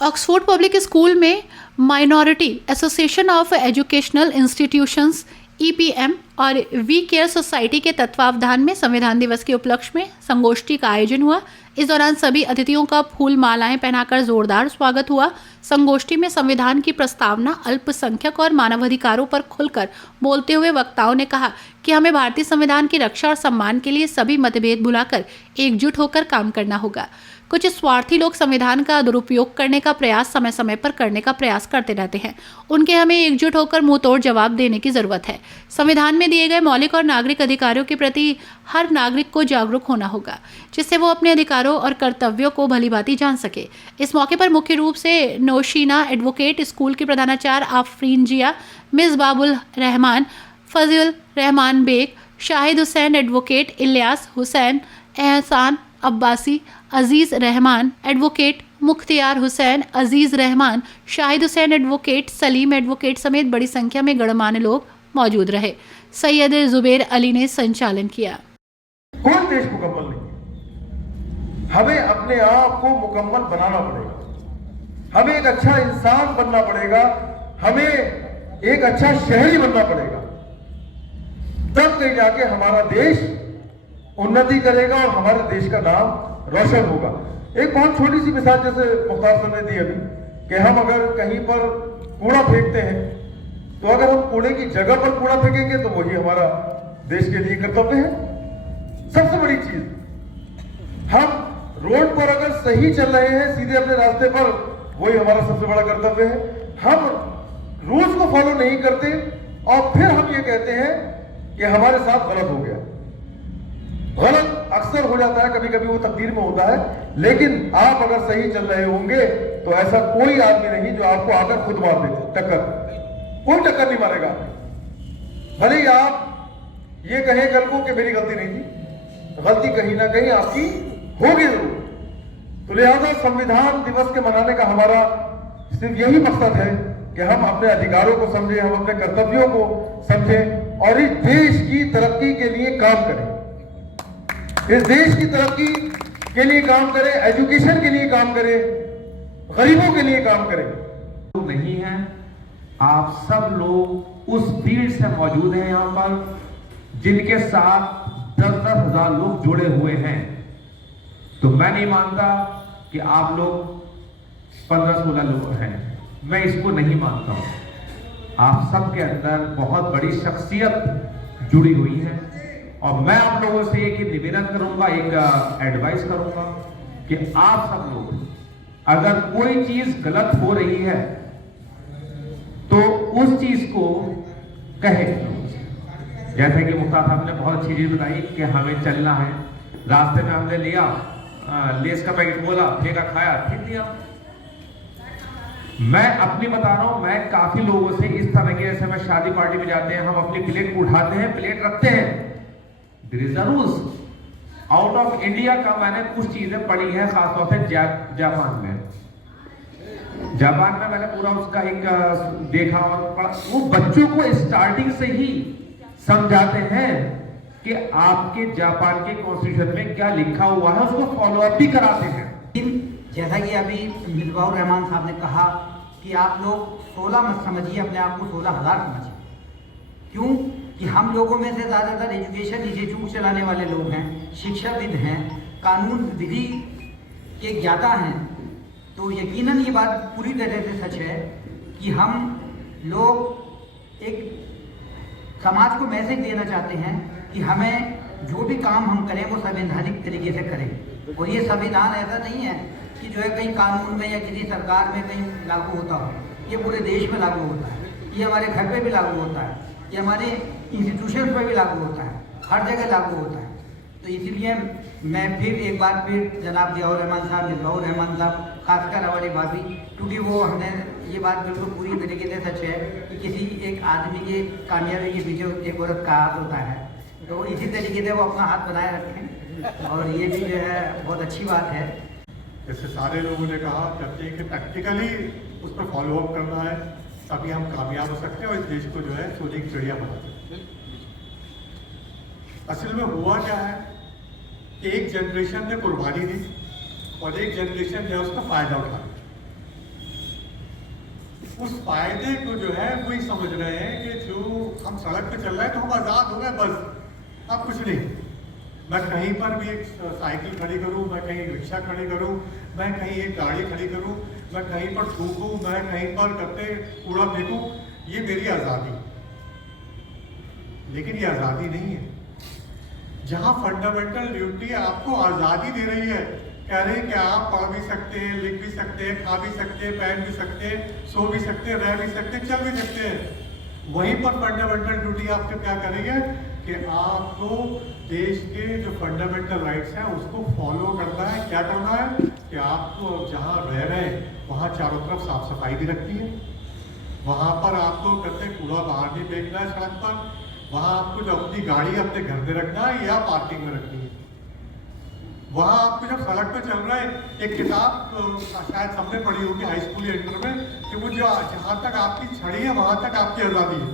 Oxford public school में minority association of educational institutions EPM और we care society के तत्वावधान में संविधान दिवस के उपलक्ष्य में संगोष्ठी का आयोजन हुआ। इस दौरान सभी अतिथियों का फूल मालाएं पहनाकर जोरदार स्वागत हुआ। संगोष्ठी में संविधान की प्रस्तावना, अल्पसंख्यक और मानवाधिकारों पर खुलकर बोलते हुए वक्ताओं ने कहा कि हमें भारतीय संविधान की रक्षा और सम्मान के लिए सभी मतभेद भुलाकर एकजुट होकर काम करना होगा। कुछ स्वार्थी लोग संविधान का दुरुपयोग करने का प्रयास समय समय पर करने का प्रयास करते रहते हैं। उनके हमें एकजुट होकर मुंहतोड़ जवाब देने की जरूरत है। संविधान में दिए गए मौलिक और नागरिक अधिकारों के प्रति हर नागरिक को जागरूक होना होगा, जिससे वो अपने अधिकारों और कर्तव्यों को भलीभांति जान सके। इस मौके पर मुख्य रूप से नौशीना एडवोकेट स्कूल की प्रधानाचार्य आफरीन जिया, मिस बाबुल रहमान, फजील रहमान बेग, शाहिद हुसैन एडवोकेट, इलियास हुसैन, एहसान अब्बासी, अजीज़ रहमान एडवोकेट, मुख्तियार हुसैन, अजीज़ रहमान, शाहिद हुसैन एडवोकेट, सलीम एडवोकेट समेत बड़ी संख्या में गणमान्य लोग मौजूद रहे। सैयद जुबैर अली ने संचालन किया। कोई देश मुकम्मल नहीं, हमें अपने आप को मुकम्मल बनाना पड़ेगा, हमें एक अच्छा इंसान बनना पड़ेगा, हमें एक अच्छा शहरी बनना पड़ेगा, तब कहीं जाके हमारा देश उन्नति करेगा और हमारे देश का नाम रोशन होगा। एक बहुत छोटी सी मिसाल जैसे मुख्तार साहब ने दी अभी कि हम अगर कहीं पर कूड़ा फेंकते हैं तो अगर हम कूड़े की जगह पर कूड़ा फेंकेंगे तो वही हमारा देश के लिए कर्तव्य है। सबसे बड़ी चीज, हम रोड पर अगर सही चल रहे हैं सीधे अपने रास्ते पर, वही हमारा सबसे बड़ा कर्तव्य है। हम रूल्स को फॉलो नहीं करते और फिर हम ये कहते हैं कि हमारे साथ गलत हो गया। गलत अक्सर हो जाता है, कभी कभी वो तकदीर में होता है, लेकिन आप अगर सही चल रहे होंगे तो ऐसा कोई आदमी नहीं जो आपको आकर खुद मार दे, टक्कर, कोई टक्कर नहीं मारेगा। भले ही आप ये कहें कल को कि मेरी गलती नहीं थी, गलती कहीं ना कहीं आपकी होगी जरूर। तो लिहाजा संविधान दिवस के मनाने का हमारा सिर्फ यही मकसद है कि हम अपने अधिकारों को समझें, हम अपने कर्तव्यों को समझें और इस देश की तरक्की के लिए काम करें, इस देश की तरक्की के लिए काम करें, एजुकेशन के लिए काम करें, गरीबों के लिए काम करें। नहीं है, आप सब लोग उस फील्ड से मौजूद हैं यहाँ पर जिनके साथ 10-10 हजार लोग जुड़े हुए हैं। तो मैं नहीं मानता कि आप लोग 15-16 लोग हैं, मैं इसको नहीं मानता हूं। आप सबके अंदर बहुत बड़ी शख्सियत जुड़ी हुई है और मैं आप लोगों से एक निवेदन करूंगा, एक एडवाइस करूंगा कि आप सब लोग अगर कोई चीज गलत हो रही है तो उस चीज को कहे। जैसे कि मुख्तार साहब ने बहुत अच्छी चीज बताई कि हमें चलना है, रास्ते में हमने लिया लेस का पैकेट, बोला, फेंका, खाया, फेंक दिया। मैं अपनी बता रहा हूं, मैं काफी लोगों से इस तरह के, जैसे मैं शादी पार्टी में जाते हैं, हम अपनी प्लेट को उठाते हैं, प्लेट रखते हैं, there is a rules. Out of India का मैंने कुछ चीजें पढ़ी हैं, खासतौर से जापान में मैंने पूरा उसका एक देखा और पढ़ा। वो बच्चों को स्टार्टिंग से ही समझाते हैं कि आपके जापान के कॉन्स्टिट्यूशन में क्या लिखा हुआ है, उसको फॉलो अप भी कराते हैं। जैसा कि अभी मिसबाहुर रहमान साहब ने कहा कि आप लोग 16 मत समझिए, अपने आप को 16,000 समझिए। क्यों कि हम लोगों में से ज़्यादातर एजुकेशन इंस्टीट्यूट चलाने वाले लोग हैं, शिक्षाविद हैं, कानून विधि के ज्ञाता हैं। तो यकीनन ये बात पूरी तरह से सच है कि हम लोग एक समाज को मैसेज देना चाहते हैं कि हमें जो भी काम हम करें वो संवैधानिक तरीके से करें। और ये संविधान ऐसा नहीं है कि जो है कहीं कानून में या किसी सरकार में कहीं लागू होता हो, ये पूरे देश में लागू होता है, ये हमारे घर पे भी लागू होता है, ये हमारे इंस्टीट्यूशन पर भी लागू होता है, हर जगह लागू होता है। तो इसीलिए मैं फिर एक बार फिर जनाब जियाउर रहमान साहब, मिसबाहुर रहमान साहब, खासकर हमारी भाभी, क्योंकि वो हमने ये बात बिल्कुल पूरी तरीके से सच है कि किसी एक आदमी की कामयाबी के पीछे एक औरत का हाथ होता है। तो इसी तरीके से वो अपना हाथ बनाए रखें और ये भी जो है बहुत अच्छी बात है। जैसे सारे लोगों ने कहा करते हैं कि प्रैक्टिकली उस पर फॉलो अप करना है, तभी हम कामयाब हो सकते हैं और इस देश को जो है सोने की चिड़िया बना सकते हैं। असल में हुआ क्या है कि एक जनरेशन ने कुर्बानी दी और एक जनरेशन जो है उसका फायदा उठा लिया। उस फायदे को जो है वही समझ रहे हैं कि जो हम सड़क पे चल रहे हैं तो हम आज़ाद हो गए, बस अब कुछ नहीं। मैं कहीं पर भी एक साइकिल खड़ी करूं, मैं कहीं रिक्शा खड़ी करूं, मैं कहीं एक गाड़ी खड़ी करूं, मैं कहीं पर थूकूं, मैं कहीं पर करते कूड़ा फेंकूं, ये मेरी आज़ादी। लेकिन ये आज़ादी नहीं है। जहां फंडामेंटल ड्यूटी आपको आज़ादी दे रही है, कह रहे हैं कि आप पढ़ भी सकते हैं, लिख भी सकते हैं, खा भी सकते हैं, पहन भी सकते हैं, सो भी सकते हैं, रह भी सकते हैं, चल भी सकते हैं। वहीं पर फंडामेंटल ड्यूटी आपको क्या करेगी कि आपको देश के जो फंडामेंटल राइट्स हैं उसको फॉलो करना है। क्या करना है कि आपको जहाँ रह रहे हैं वहाँ चारों तरफ साफ सफाई भी रखनी है, वहाँ पर आपको कहते कूड़ा बाहर नहीं फेंकना है सड़क पर, वहाँ आपको जो अपनी गाड़ी अपने घर में रखना है या पार्किंग में रखनी है। वहाँ आपको जब सड़क पे चल रहे हैं, एक किताब शायद सबने पढ़ी होगी हाई स्कूल या इंटर में, कि वो जो जहाँ तक आपकी छड़ी है वहाँ तक आपकी आज़ादी है।